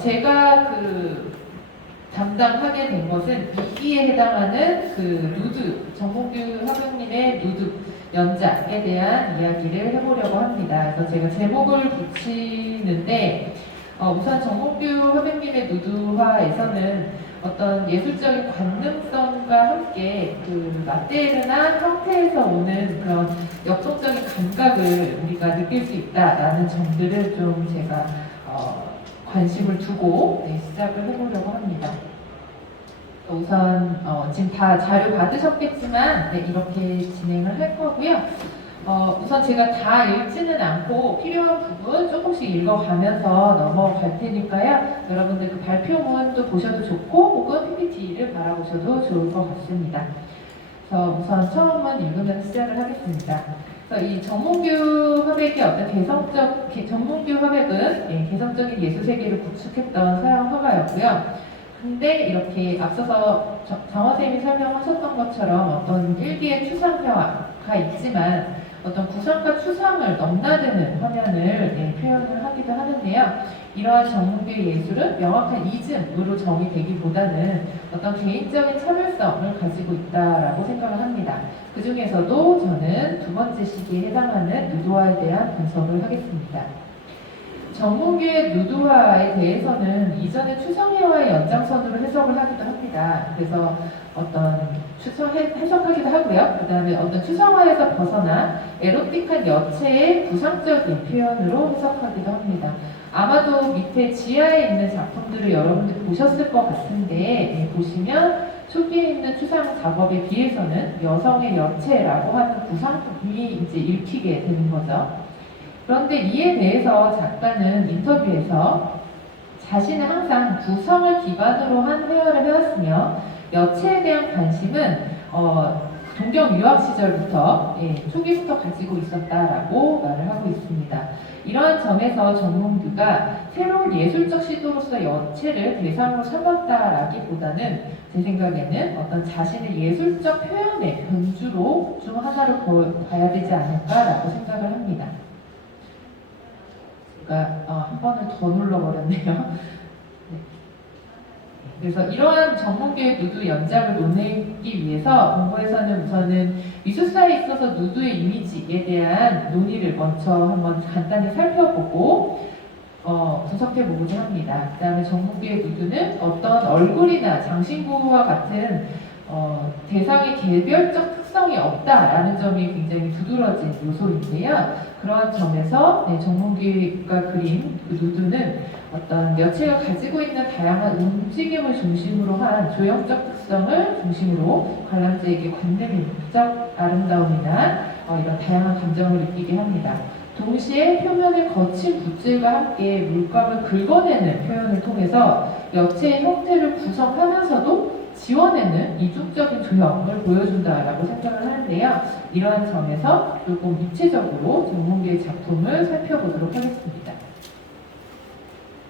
제가 담당하게 된 것은 2기에 해당하는 누드, 정몽규 화백님의 누드 연작에 대한 이야기를 해보려고 합니다. 그래서 제가 제목을 붙이는데, 우선 정몽규 화백님의 누드화에서는 어떤 예술적인 관능성과 함께 라떼르나 형태에서 오는 그런 역동적인 감각을 우리가 느낄 수 있다라는 점들을 좀 제가 관심을 두고 시작을 해보려고 합니다. 우선 지금 다 자료 받으셨겠지만 이렇게 진행을 할 거고요. 우선 제가 다 읽지는 않고 필요한 부분 조금씩 읽어가면서 넘어갈 테니까요. 여러분들 그 발표문도 보셔도 좋고 혹은 PPT를 바라보셔도 좋을 것 같습니다. 그래서 우선 처음은 읽으면서 시작을 하겠습니다. 그래서 이 정몽규 화백의 어떤 정몽규 화백은 개성적인 예술 세계를 구축했던 서양 화가였고요. 근데 이렇게 앞서서 장원 선생님이 설명하셨던 것처럼 어떤 일기의 추상화가 있지만 어떤 구상과 추상을 넘나드는 화면을 표현을 하기도 하는데요. 이러한 정몽규의 예술은 명확한 이즘으로 정의되기보다는 어떤 개인적인 차별성을 가지고 있다라고 생각을 합니다. 그 중에서도 저는 두 번째 시기에 해당하는 누드화에 대한 분석을 하겠습니다. 정몽규의 누드화에 대해서는 이전의 추상회화의 연장선으로 해석을 하기도 합니다. 그래서 어떤 해석하기도 하고요. 그 다음에 어떤 추상화에서 벗어나 에로틱한 여체의 구상적인 표현으로 해석하기도 합니다. 아마도 밑에 지하에 있는 작품들을 여러분들이 보셨을 것 같은데 보시면 초기에 있는 추상 작업에 비해서는 여성의 여체라고 하는 구상품이 이제 읽히게 되는 거죠. 그런데 이에 대해서 작가는 인터뷰에서 자신은 항상 구성을 기반으로 한 회화를 해왔으며 여체에 대한 관심은 동경 유학 시절부터 초기부터 가지고 있었다라고 말을 하고 있습니다. 이러한 점에서 정몽규가 새로운 예술적 시도로서 여체를 대상으로 삼았다라기보다는 제 생각에는 어떤 자신의 예술적 표현의 변주로 중 하나로 봐야 되지 않을까라고 생각을 합니다. 한 번을 더 눌러버렸네요. 네. 그래서 이러한 정몽규의 누드 연작을 논하기 위해서 본고에서는 우선은 미술사에 있어서 누드의 이미지에 대한 논의를 먼저 한번 간단히 살펴보고 분석해보고자 합니다. 그 다음에 정몽규의 누드는 어떤 얼굴이나 장신구와 같은 대상의 개별적 특성이 없다라는 점이 굉장히 두드러진 요소인데요. 그러한 점에서 정몽규가 그린 그 누드는 어떤 여체가 가지고 있는 다양한 움직임을 중심으로 한 조형적 특성을 중심으로 관람자에게 관념적 아름다움이나 이런 다양한 감정을 느끼게 합니다. 동시에 표면의 거친 붓질과 함께 물감을 긁어내는 표현을 통해서 여체의 형태를 구성하면서도 지원에는 이중적인 조형을 보여준다라고 생각을 하는데요. 이러한 점에서 조금 입체적으로 정몽규의 작품을 살펴보도록 하겠습니다.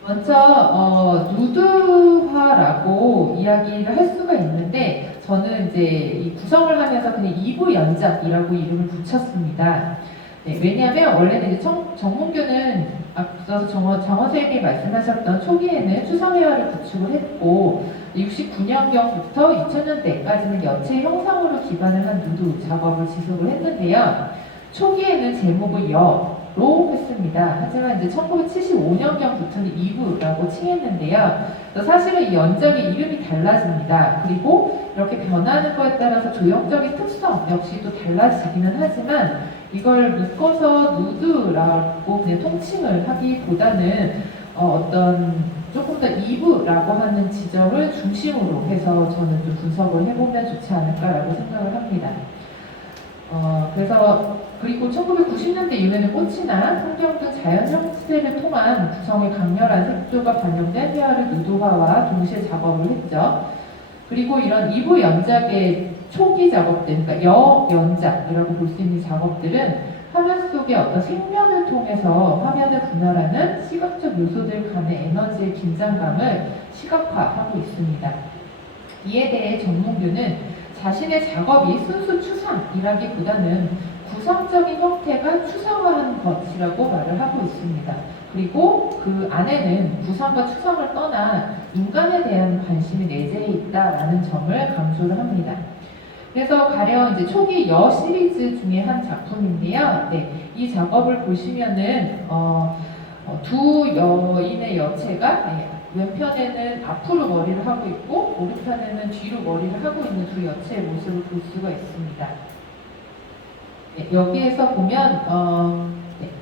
먼저 누드화라고 이야기를 할 수가 있는데 저는 이제 이 구성을 하면서 그냥 2부 연작이라고 이름을 붙였습니다. 왜냐하면 원래는 이제 정몽규는 앞서서 장원 선생님이 말씀하셨던 초기에는 추상회화를 구축을 했고 69년경부터 2000년대까지는 여체 형상으로 기반을 한 누드 작업을 지속을 했는데요. 초기에는 제목을 여로 했습니다. 하지만 이제 1975년경부터는 2부라고 칭했는데요. 사실은 이 연작의 이름이 달라집니다. 그리고 이렇게 변하는 것에 따라서 조형적인 특성 역시도 달라지기는 하지만 이걸 묶어서 누드라고 그냥 통칭을 하기보다는 어떤 조금 더 2부라고 하는 지점을 중심으로 해서 저는 좀 분석을 해보면 좋지 않을까라고 생각을 합니다. 그리고 1990년대 이후에는 꽃이나 풍경 등 자연 형태를 통한 구성의 강렬한 색조가 반영된 회화를 누드화와 동시에 작업을 했죠. 그리고 이런 2부 연작의 초기 작업들, 그러니까 여연작이라고 볼 수 있는 작업들은 화면 속의 어떤 생면을 통해서 화면을 분할하는 시각적 요소들 간의 에너지의 긴장감을 시각화하고 있습니다. 이에 대해 정몽규는 자신의 작업이 순수 추상이라기보다는 구성적인 형태가 추상화한 것이라고 말을 하고 있습니다. 그리고 그 안에는 부상과 추상을 떠나 인간에 대한 관심이 내재해 있다라는 점을 강조를 합니다. 그래서 가령 이제 초기 여 시리즈 중에 한 작품인데요. 네, 이 작업을 보시면은 두 여인의 여체가 왼편에는 앞으로 머리를 하고 있고 오른편에는 뒤로 머리를 하고 있는 두 여체의 모습을 볼 수가 있습니다. 네, 여기에서 보면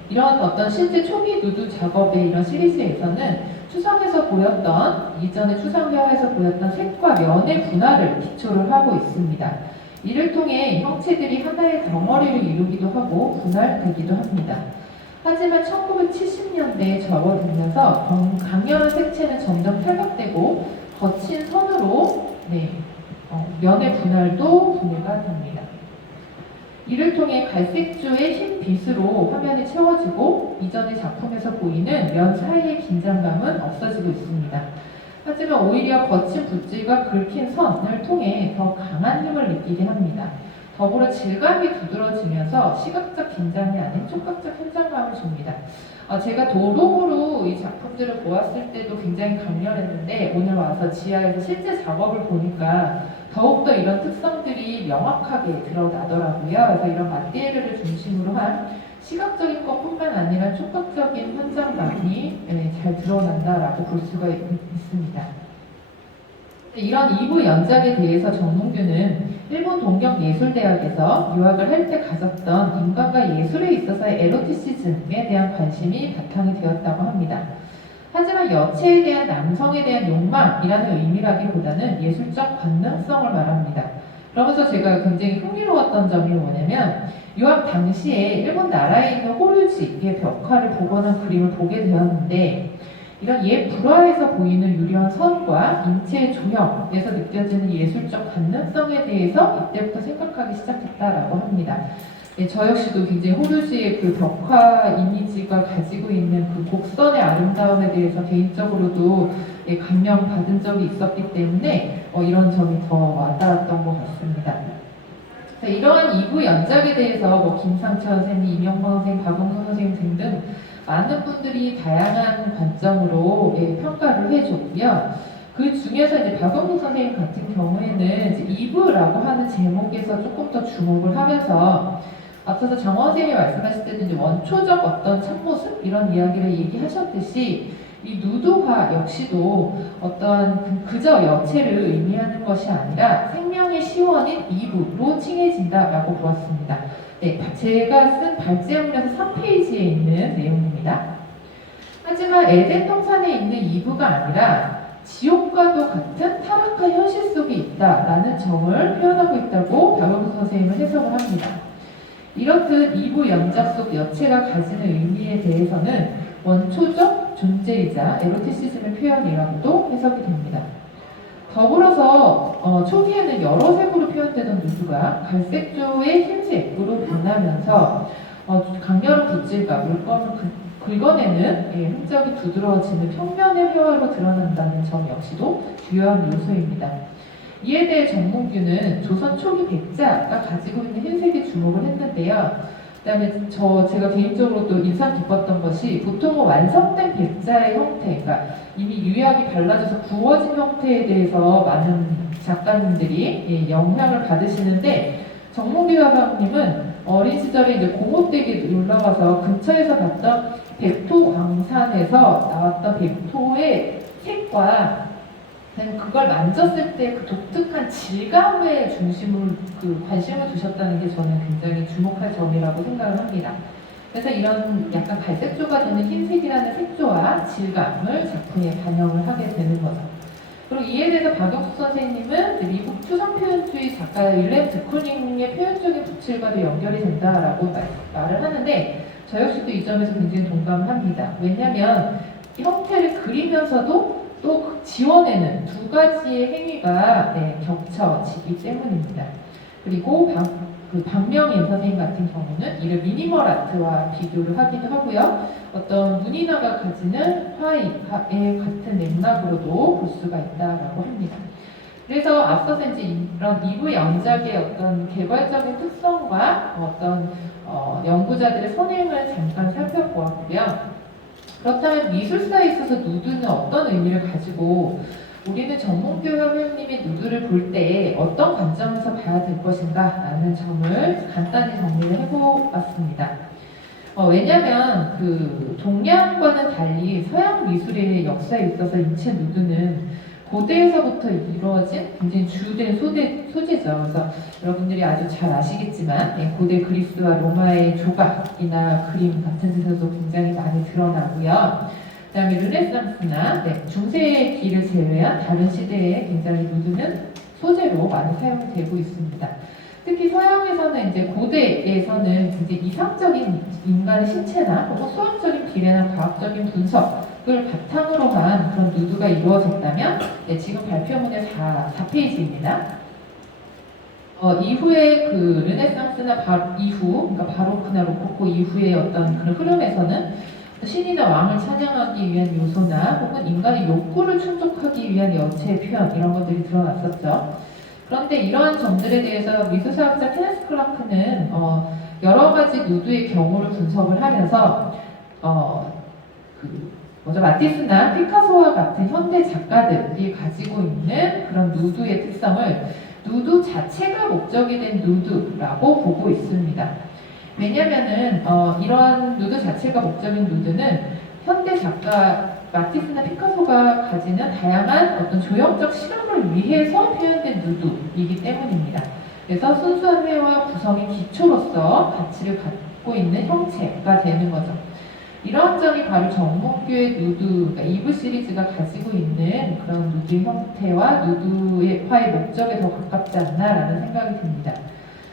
이런 어떤 실제 초기 누드 작업의 이런 시리즈에서는 추상에서 보였던 이전의 추상회화에서 보였던 색과 면의 분할을 기초로 하고 있습니다. 이를 통해 형체들이 하나의 덩어리를 이루기도 하고 분할되기도 합니다. 하지만 1970년대에 접어들면서 강렬한 색채는 점점 탈각되고 거친 선으로 면의 분할도 분해가 됩니다. 이를 통해 갈색조의 흰 빛으로 화면이 채워지고 이전의 작품에서 보이는 면 사이의 긴장감은 없어지고 있습니다. 하지만 오히려 거친 붓질과 긁힌 선을 통해 더 강한 힘을 느끼게 합니다. 더불어 질감이 두드러지면서 시각적 긴장이 아닌 촉각적 현장감을 줍니다. 제가 도록으로 이 작품들을 보았을 때도 굉장히 강렬했는데 오늘 와서 지하에서 실제 작업을 보니까 더욱더 이런 특성들이 명확하게 드러나더라고요. 그래서 이런 마테리얼을 중심으로 한 시각적인 것뿐만 아니라 촉각적인 현장감이 잘 드러난다라고 볼 수가 있습니다. 이런 2부 연작에 대해서 정몽규는 일본 동경예술대학에서 유학을 할 때 가졌던 인간과 예술에 있어서의 에로티시즘에 대한 관심이 바탕이 되었다고 합니다. 하지만 여체에 대한 남성에 대한 욕망이라는 의미라기보다는 예술적 관능성을 말합니다. 그러면서 제가 굉장히 흥미로웠던 점이 뭐냐면 유학 당시에 일본 나라에 있는 호류지의 벽화를 복원한 그림을 보게 되었는데 이런 옛 불화에서 보이는 유려한 선과 인체의 조형에서 느껴지는 예술적 관능성에 대해서 이때부터 생각하기 시작했다라고 합니다. 저 역시도 굉장히 호르지의 그 벽화 이미지가 가지고 있는 그 곡선의 아름다움에 대해서 개인적으로도 감명받은 적이 있었기 때문에 이런 점이 더 와닿았던 것 같습니다. 이러한 2부 연작에 대해서 김상철 선생님, 이명범 선생님, 박은근 선생님 등등 많은 분들이 다양한 관점으로 평가를 해줬고요. 그 중에서 이제 박은근 선생님 같은 경우에는 이제 2부라고 하는 제목에서 조금 더 주목을 하면서 앞서서 정원 선생님이 말씀하실 때도 이제 원초적 어떤 참모습 이런 이야기를 얘기하셨듯이 이 누드화 역시도 어떤 그저 여체를 의미하는 것이 아니라 생명의 시원인 이부로 칭해진다라고 보았습니다. 네, 제가 쓴 발제용에서 3페이지에 있는 내용입니다. 하지만 에덴 동산에 있는 이부가 아니라 지옥과도 같은 타락한 현실 속에 있다라는 점을 표현하고 있다고 박은근 선생님은 해석을 합니다. 이렇듯 2부 연작 속 여체가 가지는 의미에 대해서는 원초적 존재이자 에로티시즘의 표현이라고도 해석이 됩니다. 더불어서 초기에는 여러 색으로 표현되던 누드가 갈색조의 흰색으로 변하면서 강렬한 붓질과 물감을 긁어내는 흔적이 두드러지는 평면의 회화로 드러난다는 점 역시도 주요한 요소입니다. 이에 대해 정몽규는 조선 초기 백자가 가지고 있는 흰색에 주목을 했는데요. 그다음에 제가 개인적으로 또 인상 깊었던 것이 보통은 완성된 백자의 형태, 그러니까 이미 유약이 발라져서 구워진 형태에 대해서 많은 작가님들이 영향을 받으시는데 정몽규 작가님은 어린 시절에 이제 공업대기에 놀러 가서 근처에서 봤던 백토 광산에서 나왔던 백토의 색과 그걸 만졌을 때 그 독특한 질감에 중심을 관심을 두셨다는 게 저는 굉장히 주목할 점이라고 생각을 합니다. 그래서 이런 약간 갈색조가 되는 흰색이라는 색조와 질감을 작품에 반영을 하게 되는 거죠. 그리고 이에 대해서 박영숙 선생님은 미국 추상표현주의 작가 윌렘 드쿠닝의 표현적인 붓질과도 연결이 된다라고 말을 하는데 저 역시도 이 점에서 굉장히 동감을 합니다. 왜냐하면 형태를 그리면서도 또 지원에는 두 가지의 행위가 겹쳐지기 때문입니다. 그리고 박명인 선생님 같은 경우는 이를 미니멀 아트와 비교를 하기도 하고요. 어떤 문인화가 가지는 화의 같은 맥락으로도 볼 수가 있다라고 합니다. 그래서 앞서서 이제 이런 2부 연작의 어떤 개발적인 특성과 어떤 연구자들의 선행을 잠깐 살펴보았고요. 그렇다면 미술사에 있어서 누드는 어떤 의미를 가지고 우리는 정몽규 회원님의 누드를 볼 때 어떤 관점에서 봐야 될 것인가 라는 점을 간단히 정리를 해보았습니다. 왜냐하면 그 동양과는 달리 서양 미술의 역사에 있어서 인체 누드는 고대에서부터 이루어진 굉장히 주된 소재죠. 그래서 여러분들이 아주 잘 아시겠지만 고대 그리스와 로마의 조각이나 그림 같은 데서도 굉장히 많이 드러나고요. 그 다음에 르네상스나 중세기를 제외한 다른 시대에 굉장히 누드는 소재로 많이 사용이 되고 있습니다. 특히 서양에서는 이제 고대에서는 굉장히 이상적인 인간의 신체나 혹은 수학적인 비례나 과학적인 분석을 바탕으로 한 그런 누드가 이루어졌다면 지금 발표문의 4페이지입니다. 이후에 그 르네상스나 이후, 그러니까 바로크나 로코코 이후의 어떤 그런 흐름에서는 신이나 왕을 찬양하기 위한 요소나 혹은 인간의 욕구를 충족하기 위한 여체의 표현 이런 것들이 드러났었죠. 그런데 이러한 점들에 대해서 미술사학자 케네스 클라크는 여러 가지 누드의 경우를 분석을 하면서 마티스나 피카소와 같은 현대 작가들이 가지고 있는 그런 누드의 특성을 누드 자체가 목적이 된 누드라고 보고 있습니다. 왜냐면은 이러한 누드 자체가 목적인 누드는 현대 작가 마티스나 피카소가 가지는 다양한 어떤 조형적 실험을 위해서 표현된 누드이기 때문입니다. 그래서 순수한 회화 구성의 기초로서 가치를 갖고 있는 형체가 되는 거죠. 이러한 점이 바로 정몽규의 누드, 그러니까 이브 시리즈가 가지고 있는 그런 누드 형태와 누드화의 목적에 더 가깝지 않나라는 생각이 듭니다.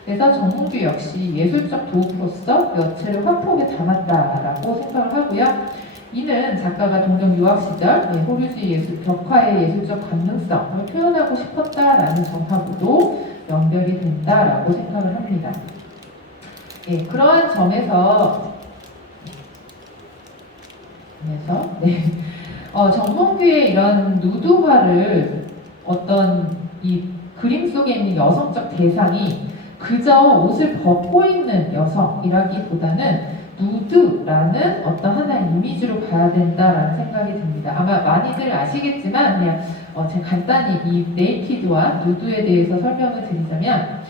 그래서 정몽규 역시 예술적 도구로서 여체를 화폭에 담았다라고 생각을 하고요. 이는 작가가 동경 유학 시절 호류지 예술, 벽화의 예술적 가능성을 표현하고 싶었다라는 점하고도 연결이 된다라고 생각을 합니다. 그러한 점에서 정몽규의 이런 누드화를 어떤 이 그림 속에 있는 여성적 대상이 그저 옷을 벗고 있는 여성이라기보다는 누드라는 어떤 하나의 이미지로 봐야 된다라는 생각이 듭니다. 아마 많이들 아시겠지만 그냥 제가 간단히 이 네이키드와 누드에 대해서 설명을 드리자면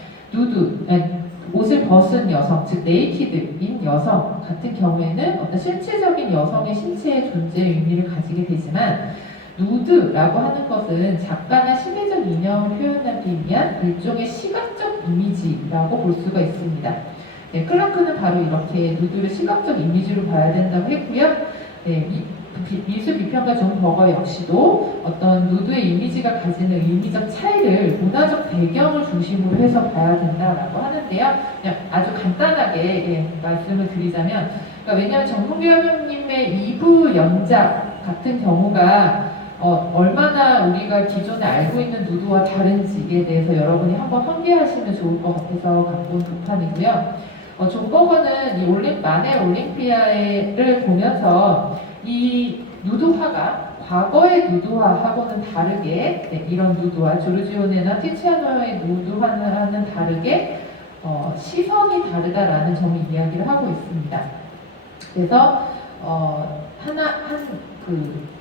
옷을 벗은 여성, 즉 네이키드인 여성 같은 경우에는 어떤 실체적인 여성의 신체의 존재의 의미를 가지게 되지만 누드라고 하는 것은 작가나 시대적 이념을 표현하기 위한 일종의 시각적 이미지라고 볼 수가 있습니다. 클라크는 바로 이렇게 누드를 시각적 이미지로 봐야 된다고 했고요. 미술 비평가 존 버거 역시도 어떤 누드의 이미지가 가지는 의미적 차이를 문화적 배경을 중심으로 해서 봐야 된다라고 하는데요. 그냥 아주 간단하게 말씀을 드리자면, 그러니까 왜냐하면 정몽규 회원님의 2부 연작 같은 경우가 얼마나 우리가 기존에 알고 있는 누드와 다른지에 대해서 여러분이 한번 환기하시면 좋을 것 같아서 갖고 온 도판이고요. 존 버거는 이 만해 올림피아를 보면서 이 누드화가 과거의 누드화하고는 다르게 이런 누드화, 조르지오네나 티치아노의 누드화는 다르게 시선이 다르다라는 점을 이야기를 하고 있습니다. 그래서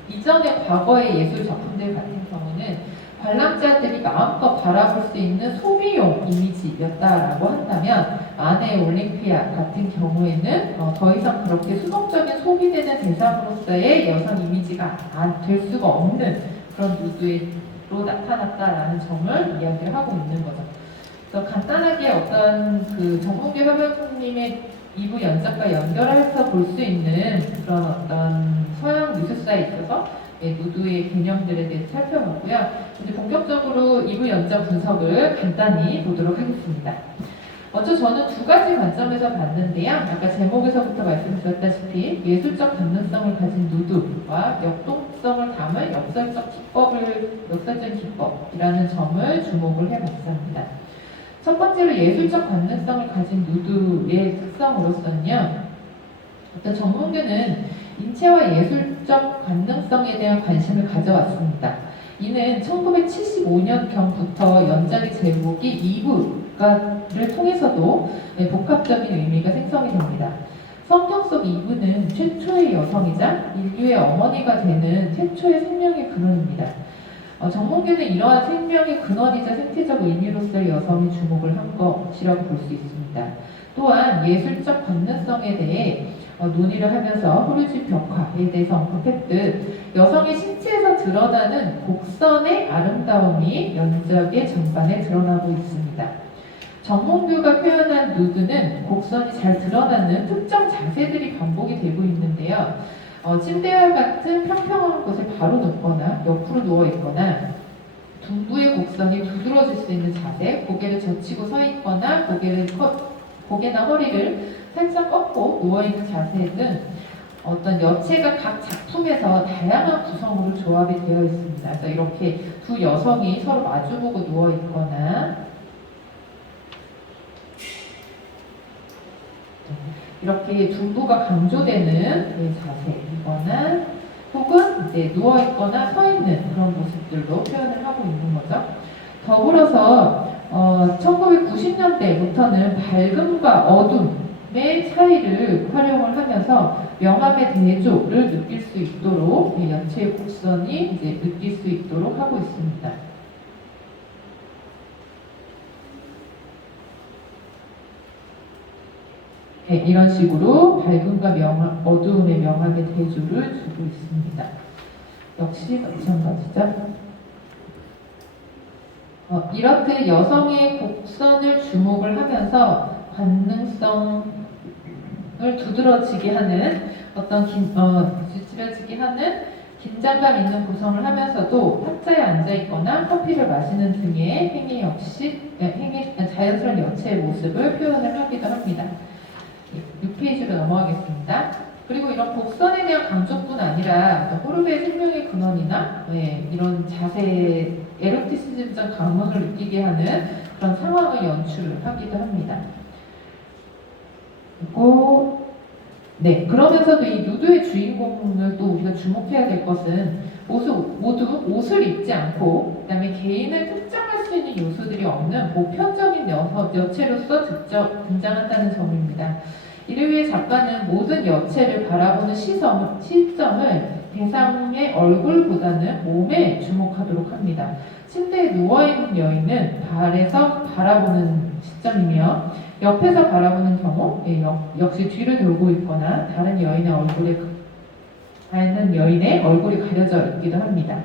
이전의 과거의 예술 작품들 같은 경우는 관람자들이 마음껏 바라볼 수 있는 소비용 이미지였다라고 한다면 만해 올림피아 같은 경우에는 더 이상 그렇게 수동적인 소비되는 대상으로서의 여성 이미지가 될 수가 없는 그런 누드로 나타났다라는 점을 이야기를 하고 있는 거죠. 그래서 간단하게 어떤 그 정몽규 협연님의 2부 연작과 연결해서 볼 수 있는 그런 어떤 서양 미술사에 있어서 누드의 개념들에 대해서 살펴봤고요. 이제 본격적으로 2부 연작 분석을 간단히 보도록 하겠습니다. 먼저 저는 두 가지 관점에서 봤는데요. 아까 제목에서부터 말씀드렸다시피 예술적 가능성을 가진 누드와 역동성을 담을 역설적인 기법이라는 점을 주목을 해봤습니다. 첫 번째로 예술적 가능성을 가진 누드의 특성으로서는요. 어떤 정몽규는 인체와 예술적 가능성에 대한 관심을 가져왔습니다. 이는 1975년경부터 연작의 제목이 2부를 통해서도 복합적인 의미가 생성이 됩니다. 성경 속 이브는 최초의 여성이자 인류의 어머니가 되는 최초의 생명의 근원입니다. 정몽규는 이러한 생명의 근원이자 생태적 의미로서의 여성이 주목을 한 것이라고 볼 수 있습니다. 또한 예술적 관능성에 대해 논의를 하면서 호르지 벽화에 대해서 언급했듯 여성의 신체에서 드러나는 곡선의 아름다움이 연작의 전반에 드러나고 있습니다. 정몽규가 표현한 누드는 곡선이 잘 드러나는 특정 자세들이 반복이 되고 있는데요. 침대와 같은 평평한 곳에 바로 눕거나 옆으로 누워있거나 둔부의 곡선이 두드러질 수 있는 자세, 고개를 젖히고 서 있거나 고개나 허리를 살짝 꺾고 누워있는 자세 등 어떤 여체가 각 작품에서 다양한 구성으로 조합이 되어 있습니다. 그래서 이렇게 두 여성이 서로 마주보고 누워있거나 이렇게 둔부가 강조되는 자세이거나 혹은 이제 누워있거나 서있는 그런 모습들로 표현을 하고 있는 거죠. 더불어서 1990년대부터는 밝음과 어둠의 차이를 활용을 하면서 명암의 대조를 느낄 수 있도록 연체의 곡선이 이제 느낄 수 있도록 하고 있습니다. 네, 이런 식으로 밝음과 어두움의 명암의 대조를 주고 있습니다. 역시 마찬가지죠. 이렇듯 여성의 곡선을 주목을 하면서 관능성을 두드러지게 하는 두드러지게 하는 긴장감 있는 구성을 하면서도 탁자에 앉아 있거나 커피를 마시는 등의 행위 역시 자연스러운 여체의 모습을 표현을 하기도 합니다. 6페이지로 넘어가겠습니다. 그리고 이런 곡선에 대한 강조뿐 아니라 호르베의 생명의 근원이나 이런 자세, 에로티시즘적 감흥을 느끼게 하는 그런 상황을 연출을 하기도 합니다. 그리고 그러면서도 이 누드의 주인공을 또 우리가 주목해야 될 것은 모두 옷을 입지 않고 그다음에 개인을 특정할 수 있는 요소들이 없는 보편적인 여체로서 등장한다는 점입니다. 이를 위해 작가는 모든 여체를 바라보는 시점을 대상의 얼굴보다는 몸에 주목하도록 합니다. 침대에 누워있는 여인은 발에서 바라보는 시점이며 옆에서 바라보는 경우 역시 뒤를 돌고 있거나 다른 여인의 얼굴이 가려져 있기도 합니다.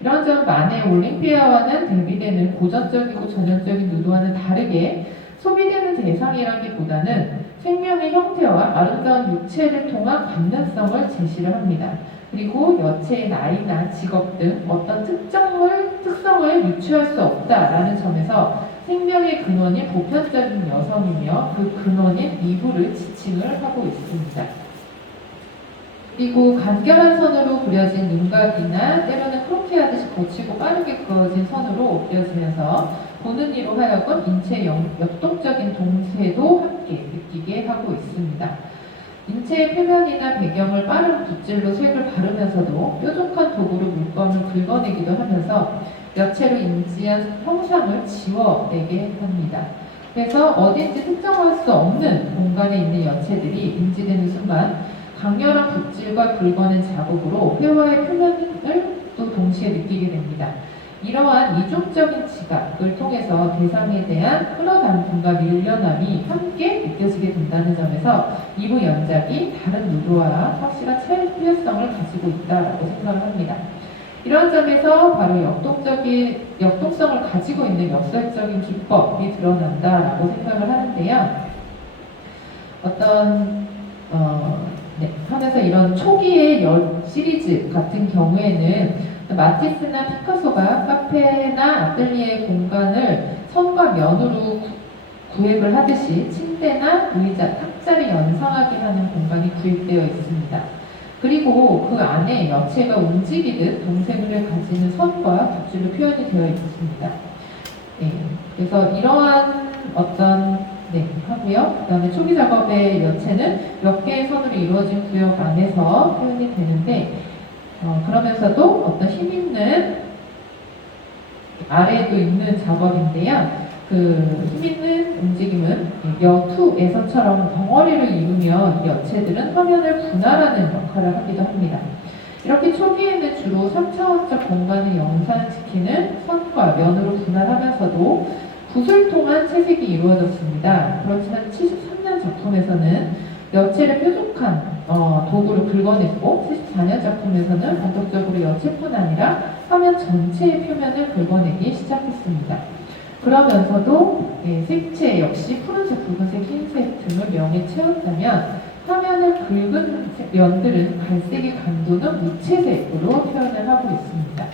이런 점 만해 올림피아와는 대비되는 고전적이고 전형적인 누드와는 다르게 소비되는 대상이라기보다는 생명의 형태와 아름다운 육체를 통한 관련성을 제시를 합니다. 그리고 여체의 나이나 직업 등 어떤 특성을 유추할 수 없다라는 점에서 생명의 근원이 보편적인 여성이며 그 근원인 이브를 지칭을 하고 있습니다. 그리고 간결한 선으로 그려진 윤곽이나 때로는 크로키하듯이 거치고 빠르게 그어진 선으로 그려지면서 보는 이로 하여금 인체의 역동적인 동세도 함께 느끼게 하고 있습니다. 인체의 표면이나 배경을 빠른 붓질로 색을 바르면서도 뾰족한 도구로 물감을 긁어내기도 하면서 여체로 인지한 형상을 지워내게 합니다. 그래서 어딘지 특정할 수 없는 공간에 있는 여체들이 인지되는 순간 강렬한 붓질과 긁어낸 자국으로 회화의 표면을 또 동시에 느끼게 됩니다. 이러한 이중적인 지각을 통해서 대상에 대한 끌어당김과 밀려남이 함께 느껴지게 된다는 점에서 이부 연작이 다른 누드와 확실한 차이성을 가지고 있다고 생각을 합니다. 이런 점에서 바로 역동성을 가지고 있는 역설적인 기법이 드러난다라고 생각을 하는데요. 하면서 이런 초기의 시리즈 같은 경우에는 마티스나 피카소가 카페나 아틀리에 공간을 선과 면으로 구획을 하듯이 침대나 의자, 탁자를 연상하게 하는 공간이 구획되어 있습니다. 그리고 그 안에 여체가 움직이듯 동생을 가지는 선과 붓질로 표현이 되어 있습니다. 그래서 이러한 하고요. 그 다음에 초기 작업의 여체는 몇 개의 선으로 이루어진 구역 안에서 표현이 되는데 그러면서도 어떤 힘있는 아래에도 있는 작업인데요. 그 힘있는 움직임은 여2에서처럼 덩어리를 이루며 여체들은 화면을 분할하는 역할을 하기도 합니다. 이렇게 초기에는 주로 3차원적 공간을 영상시키는 선과 면으로 분할하면서도 붓을 통한 채색이 이루어졌습니다. 그렇지만 73년 작품에서는 여체를 뾰족한 도구로 긁어냈고 74년 작품에서는 본격적으로 여체뿐 아니라 화면 전체의 표면을 긁어내기 시작했습니다. 그러면서도 색채 역시 푸른색, 붉은색, 흰색 등을 명에 채웠다면 화면을 긁은 면들은 갈색의 강도는 무채색으로 표현을 하고 있습니다.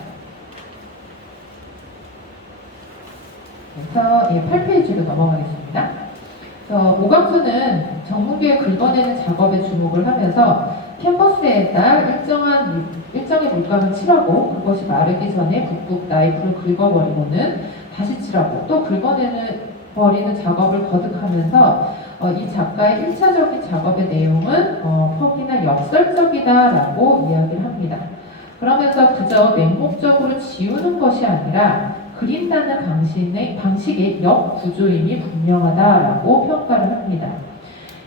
그래서 8페이지로 넘어가겠습니다. 오광수는 정문교의 긁어내는 작업에 주목을 하면서 캔버스에다 일정의 물감을 칠하고 그것이 마르기 전에 북북 나이프로 긁어버리고는 다시 칠하고 또 긁어내는 작업을 거듭하면서 이 작가의 1차적인 작업의 내용은 퍽이나 역설적이다라고 이야기를 합니다. 그러면서 그저 맹목적으로 지우는 것이 아니라 그린다는 방식의 역구조임이 분명하다라고 평가를 합니다.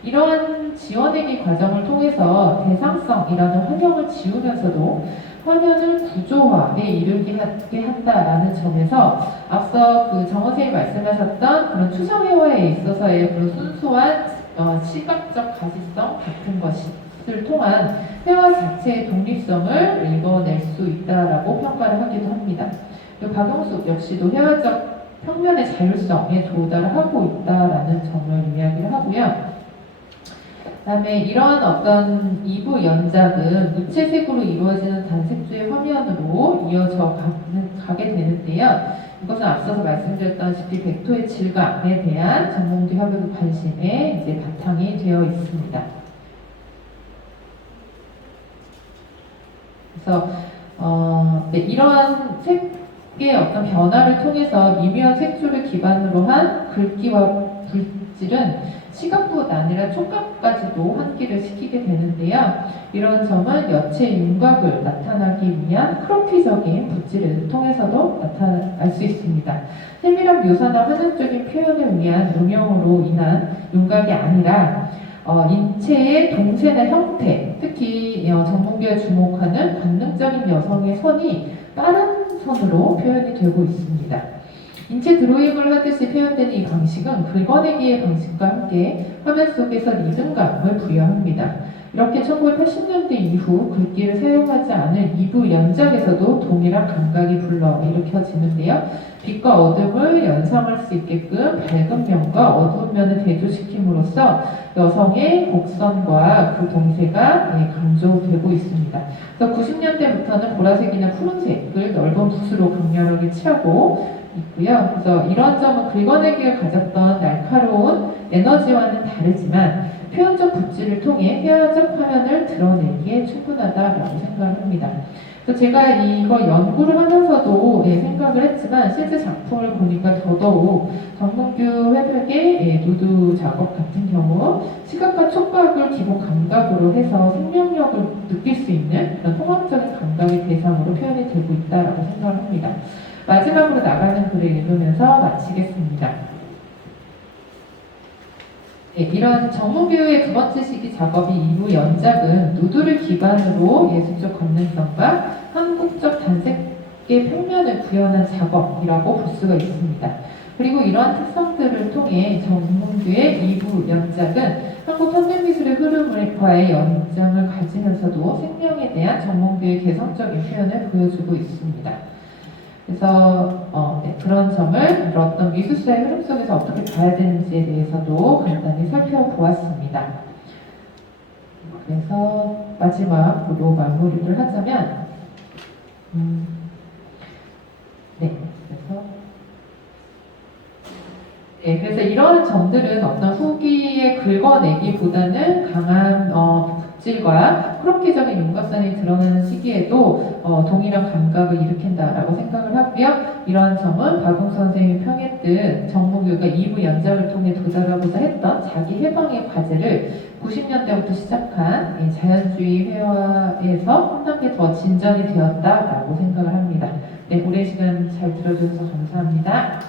이러한 지워내기 과정을 통해서 대상성이라는 환경을 지우면서도 화면을 구조화에 이르게 한다라는 점에서 앞서 정원 선생님이 말씀하셨던 그런 추상회화에 있어서의 그런 순수한 시각적 가시성 같은 것을 통한 회화 자체의 독립성을 읽어낼 수 있다라고 평가를 하기도 합니다. 박용숙 역시도 회화적 평면의 자율성에 도달하고 있다라는 점을 이야기를 하고요. 그다음에 이러한 어떤 2부 연작은 무채색으로 이루어지는 단색조의 화면으로 이어져 가게 되는데요. 이것은 앞서서 말씀드렸다시피 벡터의 질감에 대한 정몽주 협약의 관심에 이제 바탕이 되어 있습니다. 그래서 이러한 색의 어떤 변화를 통해서 미묘한 색조를 기반으로 한 글귀와 붓질은 시각뿐 아니라 촉각까지도 환기를 시키게 되는데요. 이런 점은 여체의 윤곽을 나타나기 위한 크로키적인 붓질을 통해서도 나타날 수 있습니다. 세밀한 묘사나 환상적인 표현을 위한 음영으로 인한 윤곽이 아니라 인체의 동세나 형태, 특히 정몽규가 주목하는 관능적인 여성의 선이 빠른 선으로 표현이 되고 있습니다. 인체 드로잉을 하듯이 표현되는 이 방식은 긁어내기의 방식과 함께 화면 속에서 리듬감을 부여합니다. 이렇게 1980년대 이후 글귀를 사용하지 않은 2부 연작에서도 동일한 감각이 불러일으켜지는데요. 빛과 어둠을 연상할 수 있게끔 밝은 면과 어두운 면을 대조시킴으로써 여성의 곡선과 그 동세가 강조되고 있습니다. 그래서 90년대부터는 보라색이나 푸른색을 넓은 붓으로 강렬하게 칠하고 있고요. 그래서 이런 점은 긁어내기가 가졌던 날카로운 에너지와는 다르지만 표현적 붓질을 통해 회화적 화면을 드러내기에 충분하다라고 생각을 합니다. 그래서 제가 이거 연구를 하면서도 생각을 했지만 실제 작품을 보니까 더더욱 정몽규 회백의 누드 작업 같은 경우 시각과 촉각을 기본 감각으로 해서 생명력을 느낄 수 있는 그런 통합적인 감각의 대상으로 표현이 되고 있다라고 생각을 합니다. 마지막으로 나가는 글을 읽으면서 마치겠습니다. 이런 정몽규의 두 번째 시기 작업이 2부 연작은 누드를 기반으로 예술적 건능성과 한국적 단색의 평면을 구현한 작업이라고 볼 수가 있습니다. 그리고 이러한 특성들을 통해 정몽규의 2부 연작은 한국 현대미술의 흐름과의 연장을 가지면서도 생명에 대한 정몽규의 개성적인 표현을 보여주고 있습니다. 그래서 그런 점을 어떤 미술사의 흐름 속에서 어떻게 봐야 되는지에 대해서도 간단히 살펴보았습니다. 그래서 마지막으로 마무리를 하자면 그래서 이런 점들은 어떤 후기에 긁어내기보다는 강한 붓질과 크로키적인 윤곽선이 드러나는 시기에도 동일한 감각을 일으킨다라고 생각을 하고요. 이러한 점은 박웅수 선생님이 평했듯 정몽규가 2부 연작을 통해 도달하고자 했던 자기 해방의 과제를 90년대부터 시작한 자연주의 회화에서 한 단계 더 진전이 되었다라고 생각을 합니다. 오랜 시간 잘 들어주셔서 감사합니다.